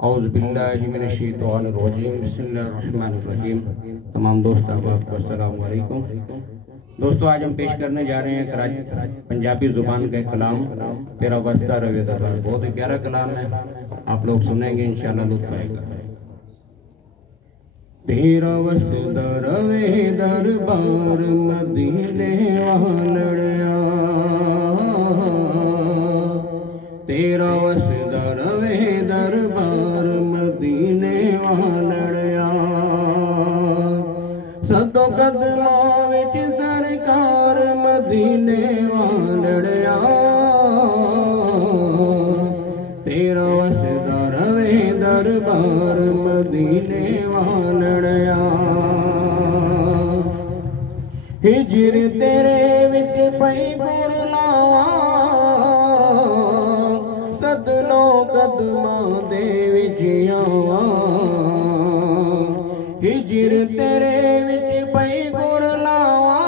औज़ुबिल्लाहिमिनश्शैतानिर्रजीम बिस्मिल्लाहिर्रहमानिर्रहीम। तमाम दोस्त अहबाब को अस्सलाम वालेकुम। दोस्तों, आज हम पेश करने जा रहे हैं पंजाबी ज़ुबान का कलाम तेरा वस्ता रवे दरबार। बहुत ही प्यारा कलाम है, आप लोग सुनेंगे इंशाअल्लाह लुत्फ़ आएगा। तेरा वस्ता रवे दरबार मदीने वालड़िया, तेरा वस्ता रवे दरबार मदीने वालड़िया। सदों कदमां विच सरकार मदीने वालड़िया, तेरा वस्ता रवे दरबार मदीने वालड़िया। हिजर तेरे विच पई गुर लावा, सदनों कदमां दे विच आवा। हिजर तेरे विच पई गुर लावा,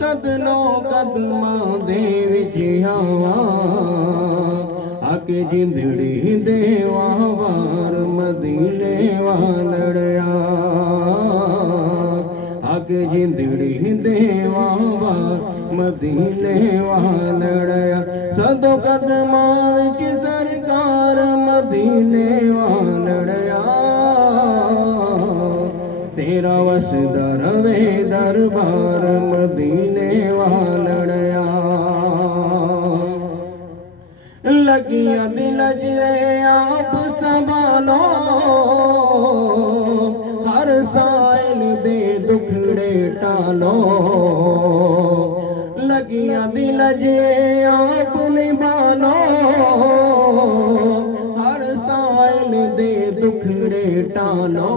सदनों कदमां दे विच आवा। आके जिंदड़ी देवा वार मदीने वालड़िया, आके जिंदड़ी देवा वार मदीने वालड़िया। सदों कदमां विच सरकार मदीने वालड़िया, तेरा वस्ता रवे दरबार मदीने वालड़िया। लगियां दिल च आप संभालो, हर साइल दे दुखड़े टालो। लगियां दिल च आप निभालो, हर साइल दे दुखड़े टालो।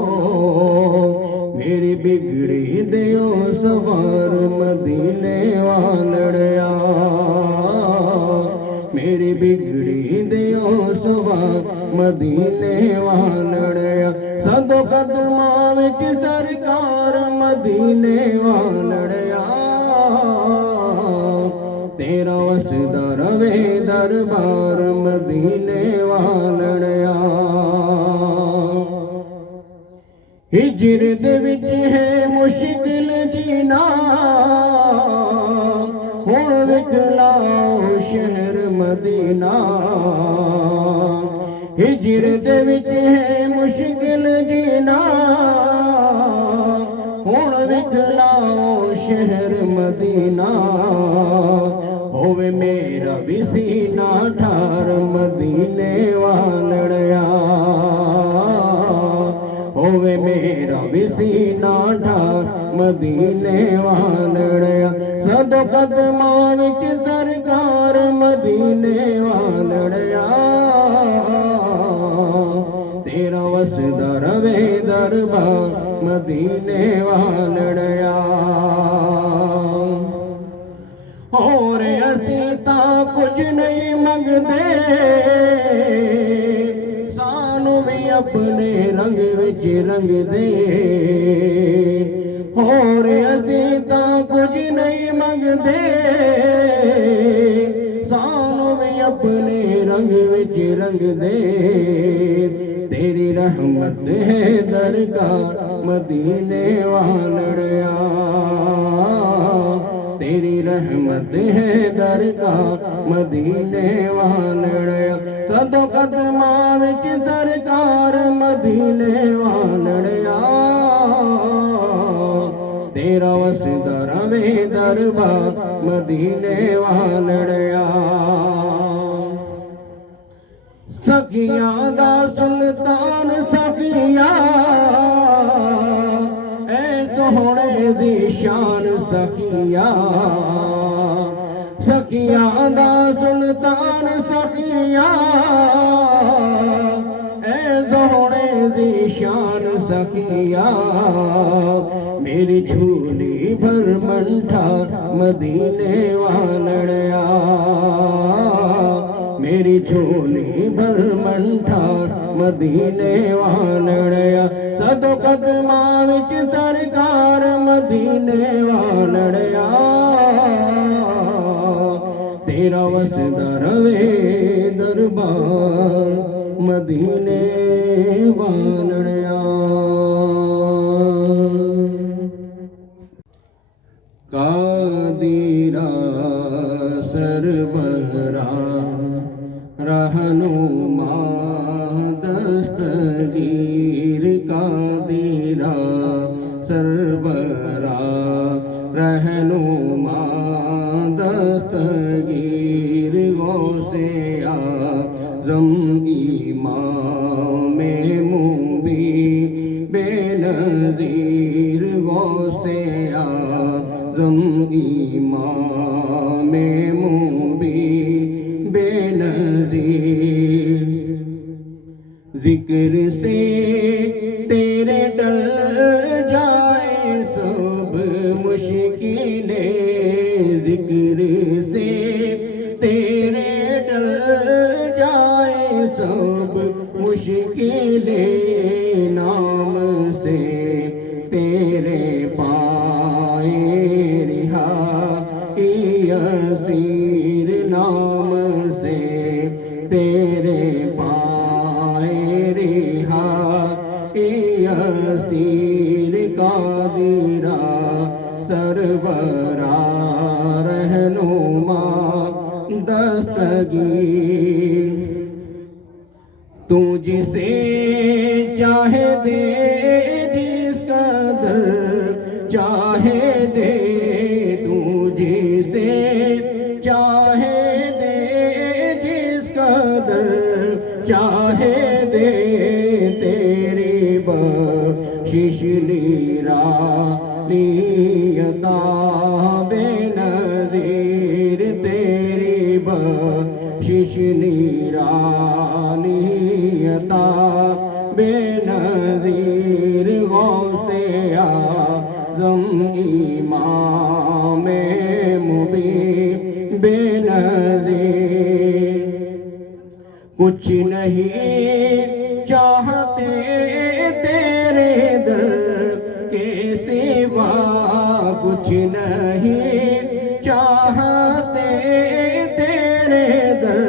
मेरी बिगड़ी दियो सवार मदीने वालड़िया, मेरी बिगड़ी दियो सवार मदीने वालड़िया। सदों कदमां विच सरकार मदीने वालड़िया, तेरा वस्ता रवे दरबार मदीने वालड़िया। हिजर दे विच है मुश्किल जीना, हुण विखलाओ शहर मदीना। हिजर दे विच है मुश्किल जीना, हुण विखलाओ शहर मदीना। होवे मेरा भी सीना ठार मदीने वालड़िया, होवे मेरा भी सीना ठार मदीने वालड़िया। सदों कदमां विच सरकार मदीने वालड़िया, तेरा वस्ता रवे दरबार मदीने वालड़िया। होर असीं तां कुछ नहीं मंगदे, सानू भी अपने रंग विच रंग दे। होर असीं तां कुछ नहीं मंगदे, सानू भी अपने रंग विच रंग दे। तेरी रहमत है दरकार मदीने वालड़िया, तेरी रहमत है दरकार मदीने वालड़िया। सदों कदमां विच सरकार मदीने वालड़िया, तेरा वस्ता रवे दरबार मदीने वालड़िया। सखियां दा सुल्तान सखिया, ऐ सोहणे दी शान सखिया। सखियां दा सुल्तान सखिया, ऐ सोहणे दी शान सखिया। मेरी झोली भर मंठार मदीने वालड़िया, मेरी झोली भर मंठार मदीने वालड़िया। सदों कदमां विच सरकार मदीने वालड़िया, तेरा वस्ता रवे दरबार मदीने वानड़िया कादीरा सरबरा रहनुमा दस्तगीर कादीरा सरबरा रहनुमा दस्तगीर गौसे आज़म इमाम मुबीन बेनज़ीर गौसे आज़म इमाम मुबीन बेनज़ीर जिक्र से तेरे टल जाए सब मुश्किलें, जिक्र से तेरे टल जाए सब मुश्किलें, नाम से तेरे पाए रिहाई असीर, नाम से तेरे पाए रिहाई असीर कादीरा सरबरा रहनुमा दस्तगीर। तू जिसे चाहे दे जिस कदर चाहे दे, तू जिसे चाहे दे जिस कदर चाहे दे, तेरी बख्शिश निराली अता बेनज़ीर, तेरी बख्शिश निराली अता बेनज़ीर गौसे आज़म इमाम मुबीन बेनज़ीर। कुछ नहीं चाहते तेरे दर के सिवा, कुछ नहीं चाहते तेरे दर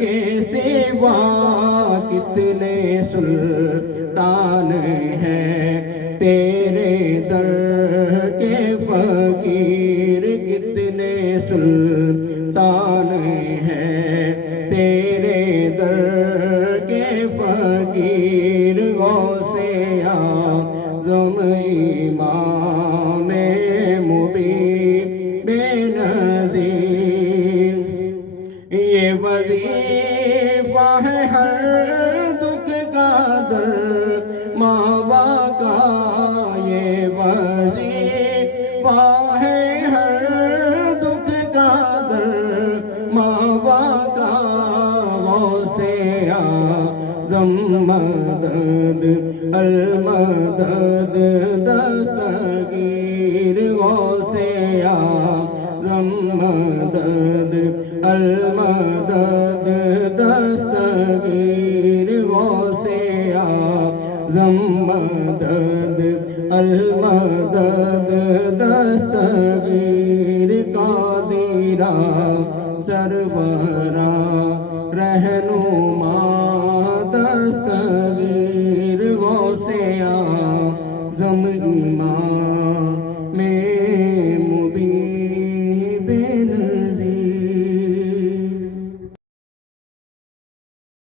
के सिवा, कितने सुल्तान हैं तेरे दर के फकीर, कितने सुल्तान हैं तेरे दर के फकीर गौसे आज़म इमाम मुबीन बेनज़ीर। ये वजीफा है हर दुख का दर मावा का, ये वजीफा है हर दुख का दर मावा का, गौसे आज़म मदद अल मदद दस्तगीर, गौसे आज़म मदद अल मदद दस्तगीर, गौसे आज़म मदद अल मदद दस्तगीर कादीरा सरबरा रहनुमा